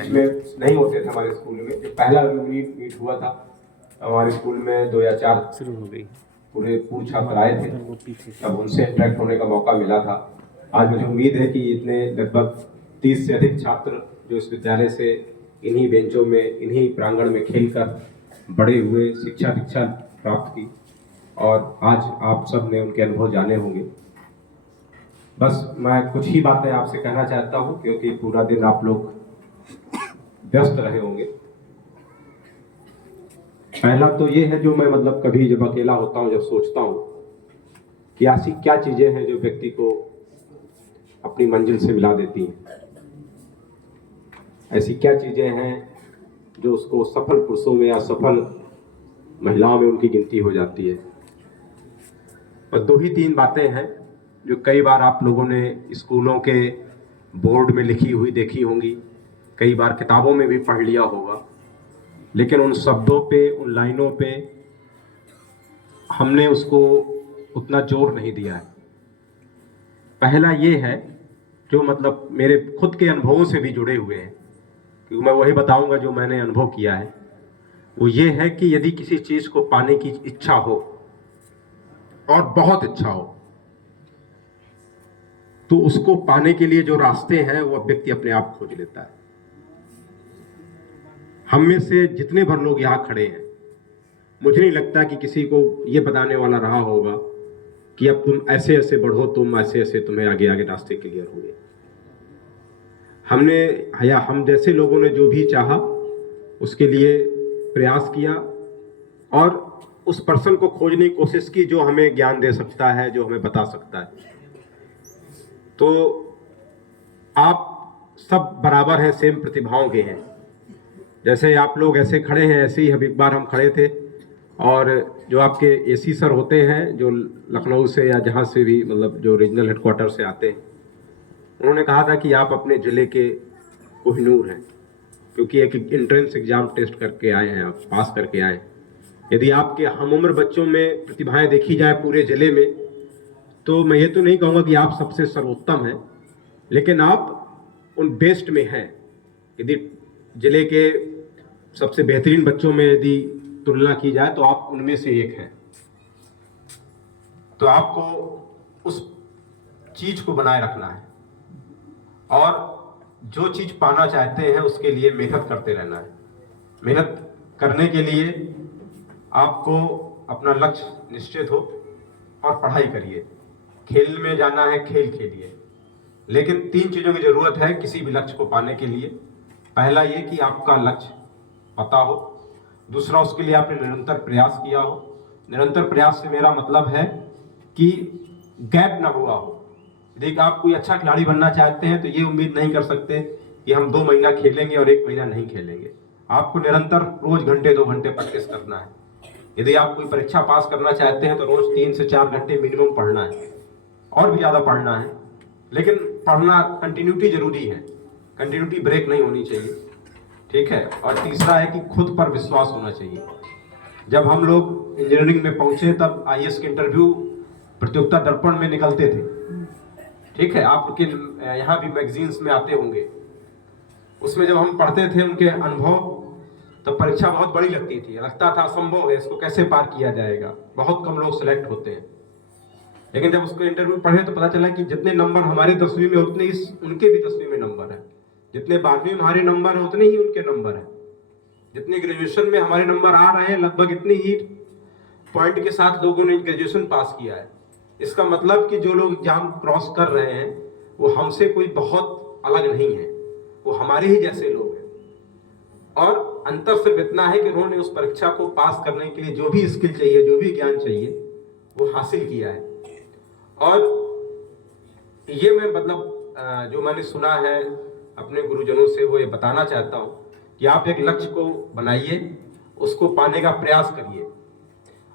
इसमें नहीं होते थे हमारे स्कूल में। जो पहला एलुमनी मीट हुआ था हमारे स्कूल में 2004 शुरू हो गई। पूरे पूर्व छात्र आए थे, तब उनसे इंटरेक्ट होने का मौका मिला था। आज मुझे उम्मीद है कि इतने लगभग 30 से अधिक छात्र जो इस विद्यालय से इन्हीं बेंचों में, इन्हीं प्रांगण में खेलकर बड़े हुए, शिक्षा दीक्षा प्राप्त की और आज आप सब ने उनके अनुभव जाने होंगे। बस मैं कुछ ही बातें आपसे कहना चाहता हूँ क्योंकि पूरा दिन आप लोग व्यस्त रहे होंगे। पहला तो ये है, जो मैं मतलब कभी जब अकेला होता हूँ, जब सोचता हूँ कि ऐसी क्या चीजें हैं जो व्यक्ति को अपनी मंजिल से मिला देती हैं, ऐसी क्या चीजें हैं जो उसको सफल पुरुषों में या सफल महिलाओं में उनकी गिनती हो जाती है। और दो ही तीन बातें हैं जो कई बार आप लोगों ने स्कूलों के बोर्ड में लिखी हुई देखी होंगी, कई बार किताबों में भी पढ़ लिया होगा, लेकिन उन शब्दों पे, उन लाइनों पे हमने उसको उतना जोर नहीं दिया है। पहला ये है, जो मतलब मेरे खुद के अनुभवों से भी जुड़े हुए हैं, क्योंकि मैं वही बताऊंगा जो मैंने अनुभव किया है। वो ये है कि यदि किसी चीज को पाने की इच्छा हो और बहुत इच्छा हो, तो उसको पाने के लिए जो रास्ते हैं वो व्यक्ति अपने आप खोज लेता है। हम में से जितने भर लोग यहाँ खड़े हैं, मुझे नहीं लगता कि किसी को ये बताने वाला रहा होगा कि अब तुम ऐसे ऐसे बढ़ो, तुम ऐसे ऐसे, तुम्हें आगे आगे रास्ते क्लियर होंगे। हमने या हम जैसे लोगों ने जो भी चाहा उसके लिए प्रयास किया और उस पर्सन को खोजने की कोशिश की जो हमें ज्ञान दे सकता है, जो हमें बता सकता है। तो आप सब बराबर हैं, सेम प्रतिभाओं के हैं। जैसे आप लोग ऐसे खड़े हैं, ऐसे ही एक बार हम खड़े थे और जो आपके एसी सर होते हैं, जो लखनऊ से या जहाँ से भी, मतलब जो रीजनल हेडक्वार्टर से आते हैं, उन्होंने कहा था कि आप अपने ज़िले के कोहिनूर हैं, क्योंकि एक एंट्रेंस एग्जाम टेस्ट करके आए हैं, आप पास करके आए। यदि आपके हम उम्र बच्चों में प्रतिभाएं देखी जाए पूरे ज़िले में, तो मैं ये तो नहीं कहूँगा कि आप सबसे सर्वोत्तम हैं, लेकिन आप उन बेस्ट में हैं। यदि ज़िले के सबसे बेहतरीन बच्चों में यदि तुलना की जाए तो आप उनमें से एक हैं। तो आपको उस चीज को बनाए रखना है और जो चीज पाना चाहते हैं उसके लिए मेहनत करते रहना है। मेहनत करने के लिए आपको अपना लक्ष्य निश्चित हो और पढ़ाई करिए। खेल में जाना है, खेल खेलिए, लेकिन तीन चीजों की जरूरत है किसी भी लक्ष्य को पाने के लिए। पहला ये कि आपका लक्ष्य पता हो, दूसरा उसके लिए आपने निरंतर प्रयास किया हो। निरंतर प्रयास से मेरा मतलब है कि गैप ना हुआ हो। यदि आप कोई अच्छा खिलाड़ी बनना चाहते हैं तो ये उम्मीद नहीं कर सकते कि हम 2 महीना खेलेंगे और 1 महीना नहीं खेलेंगे। आपको निरंतर रोज घंटे 2 घंटे प्रैक्टिस करना है। यदि आप कोई परीक्षा पास करना चाहते हैं तो रोज 3 से 4 घंटे मिनिमम पढ़ना है, और भी ज्यादा पढ़ना है, लेकिन पढ़ना कंटिन्यूटी जरूरी है, कंटिन्यूटी ब्रेक नहीं होनी चाहिए, ठीक है। और तीसरा है कि खुद पर विश्वास होना चाहिए। जब हम लोग इंजीनियरिंग में पहुंचे तब आईएएस के इंटरव्यू प्रतियोगिता दर्पण में निकलते थे, ठीक है, आपके यहाँ भी मैगजीन्स में आते होंगे। उसमें जब हम पढ़ते थे उनके अनुभव, तब परीक्षा बहुत बड़ी लगती थी, लगता था असंभव है, इसको कैसे पार किया जाएगा, बहुत कम लोग सेलेक्ट होते हैं। लेकिन जब उसको इंटरव्यू पढ़े तो पता चला कि जितने नंबर हमारे 10वीं में उतने ही उनके भी 10वीं में नंबर है, जितने 12वीं में हमारे नंबर है उतने ही उनके नंबर है, जितने ग्रेजुएशन में हमारे नंबर आ रहे हैं लगभग इतने ही पॉइंट के साथ लोगों ने ग्रेजुएशन पास किया है। इसका मतलब कि जो लोग एग्जाम क्रॉस कर रहे हैं वो हमसे कोई बहुत अलग नहीं है, वो हमारे ही जैसे लोग हैं। और अंतर सिर्फ इतना है कि उन्होंने उस परीक्षा को पास करने के लिए जो भी स्किल चाहिए, जो भी ज्ञान चाहिए, वो हासिल किया है। और ये मैं मतलब जो मैंने सुना है अपने गुरुजनों से, वो ये बताना चाहता हूँ कि आप एक लक्ष्य को बनाइए, उसको पाने का प्रयास करिए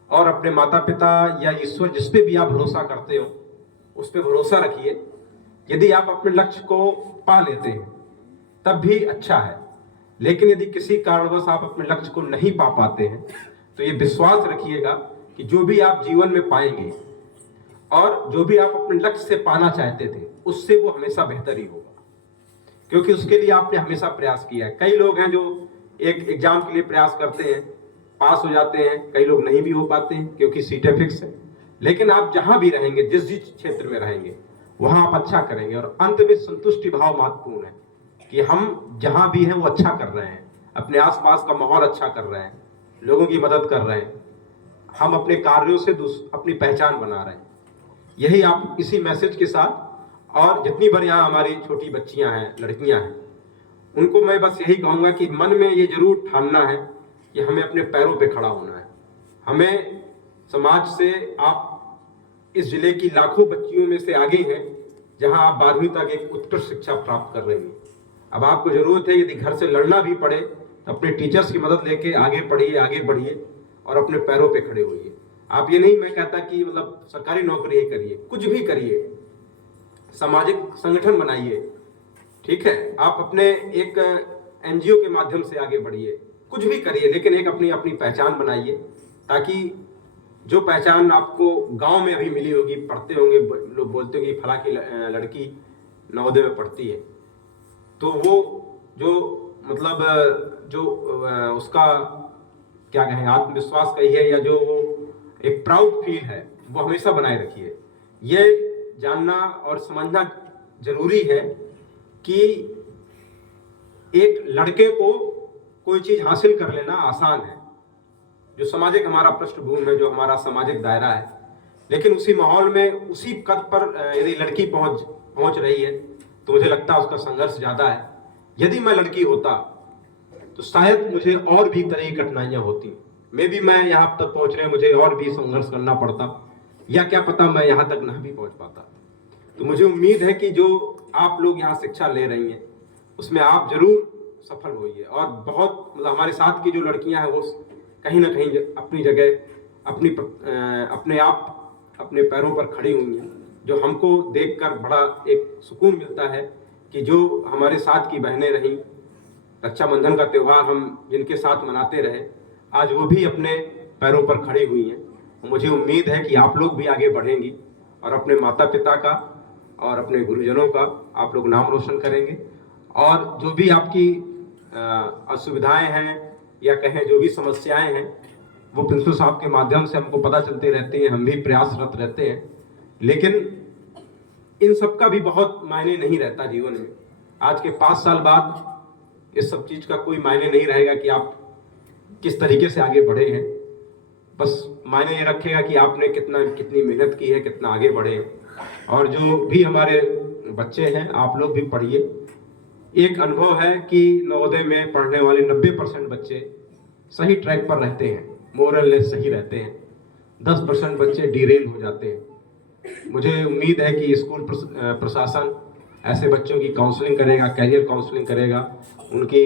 और अपने माता पिता या ईश्वर जिस पे भी आप भरोसा करते हो उस पे भरोसा रखिए। यदि आप अपने लक्ष्य को पा लेते हैं तब भी अच्छा है, लेकिन यदि किसी कारणवश आप अपने लक्ष्य को नहीं पा पाते हैं तो ये विश्वास रखिएगा कि जो भी आप जीवन में पाएंगे और जो भी आप अपने लक्ष्य से पाना चाहते थे उससे वो हमेशा बेहतर ही होगा। क्योंकि उसके लिए आपने हमेशा प्रयास किया है। कई लोग हैं जो एक एग्जाम के लिए प्रयास करते हैं, पास हो जाते हैं, कई लोग नहीं भी हो पाते हैं क्योंकि सीटें फिक्स है। लेकिन आप जहां भी रहेंगे, जिस जिस क्षेत्र में रहेंगे, वहां आप अच्छा करेंगे। और अंत में संतुष्टि भाव महत्वपूर्ण है कि हम जहां भी हैं वो अच्छा कर रहे हैं, अपने आसपास का माहौल अच्छा कर रहे हैं, लोगों की मदद कर रहे हैं, हम अपने कार्यों से अपनी पहचान बना रहे हैं। यही आप इसी मैसेज के साथ, और जितनी बार यहाँ हमारी छोटी बच्चियां हैं, लड़कियां हैं, उनको मैं बस यही कहूंगा कि मन में ये जरूर ठानना है कि हमें अपने पैरों पे खड़ा होना है। हमें समाज से, आप इस जिले की लाखों बच्चियों में से आगे हैं जहां आप 12वीं तक एक उत्कृष्ट शिक्षा प्राप्त कर रही हैं। अब आपको जरूरत है, यदि घर से लड़ना भी पड़े तो अपने टीचर्स की मदद लेके आगे पढ़िए, आगे बढ़िए और अपने पैरों पे खड़े होइए। आप ये नहीं, मैं कहता कि मतलब सरकारी नौकरी ही करिए, कुछ भी करिए, सामाजिक संगठन बनाइए, ठीक है, आप अपने एक एनजीओ के माध्यम से आगे बढ़िए, कुछ भी करिए, लेकिन एक अपनी अपनी पहचान बनाइए, ताकि जो पहचान आपको गांव में अभी मिली होगी, पढ़ते होंगे लोग, बोलते होंगे फला की लड़की नवोदय में पढ़ती है, तो वो जो मतलब जो उसका क्या कहें, आत्मविश्वास का ही है, या जो वो एक प्राउड फील है, वो हमेशा बनाए रखिए। ये जानना और समझना जरूरी है कि एक लड़के को कोई चीज हासिल कर लेना आसान है, जो सामाजिक हमारा पृष्ठभूमि है, जो हमारा सामाजिक दायरा है, लेकिन उसी माहौल में, उसी कद पर यदि लड़की पहुंच रही है तो मुझे लगता है उसका संघर्ष ज्यादा है। यदि मैं लड़की होता तो शायद मुझे और भी तरह की कठिनाइयां होती, मे भी मैं यहाँ तक पहुंच रहे, मुझे और भी संघर्ष करना पड़ता, या क्या पता मैं यहाँ तक ना भी पहुंच पाता। तो मुझे उम्मीद है कि जो आप लोग यहाँ शिक्षा ले रही हैं उसमें आप जरूर सफल होइए। और बहुत मतलब हमारे साथ की जो लड़कियां हैं वो कहीं ना कहीं अपनी जगह अपने आप अपने पैरों पर खड़ी हुई हैं, जो हमको देखकर बड़ा एक सुकून मिलता है कि जो हमारे साथ की बहनें रहीं, रक्षाबंधन का त्यौहार हम जिनके साथ मनाते रहे, आज वो भी अपने पैरों पर खड़ी हुई हैं। मुझे उम्मीद है कि आप लोग भी आगे बढ़ेंगी और अपने माता पिता का और अपने गुरुजनों का आप लोग नाम रोशन करेंगे। और जो भी आपकी असुविधाएं हैं या कहें जो भी समस्याएं हैं, वो प्रिंसिपल साहब के माध्यम से हमको पता चलती रहती हैं, हम भी प्रयासरत रहते हैं। लेकिन इन सब का भी बहुत मायने नहीं रहता जीवन में। आज के 5 साल बाद इस सब चीज का कोई मायने नहीं रहेगा कि आप किस तरीके से आगे बढ़े हैं। बस मायने ये रखेगा कि आपने कितनी मेहनत की है, कितना आगे बढ़े हैं। और जो भी हमारे बच्चे हैं, आप लोग भी पढ़िए। एक अनुभव है कि नवोदय में पढ़ने वाले 90% बच्चे सही ट्रैक पर रहते हैं, मोरलेस सही रहते हैं, 10% बच्चे डिरेल हो जाते हैं। मुझे उम्मीद है कि स्कूल प्रशासन ऐसे बच्चों की काउंसलिंग करेगा, कैरियर काउंसलिंग करेगा, उनकी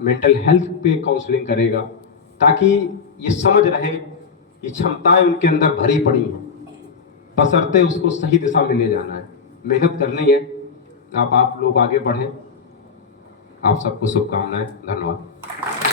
मेंटल हेल्थ पे काउंसलिंग करेगा, ताकि ये समझ रहे कि क्षमताएं उनके अंदर भरी पड़ी हैं, बशर्ते उसको सही दिशा में ले जाना है, मेहनत करनी है। आप लोग आगे बढ़ें। आप सबको शुभकामनाएं। धन्यवाद।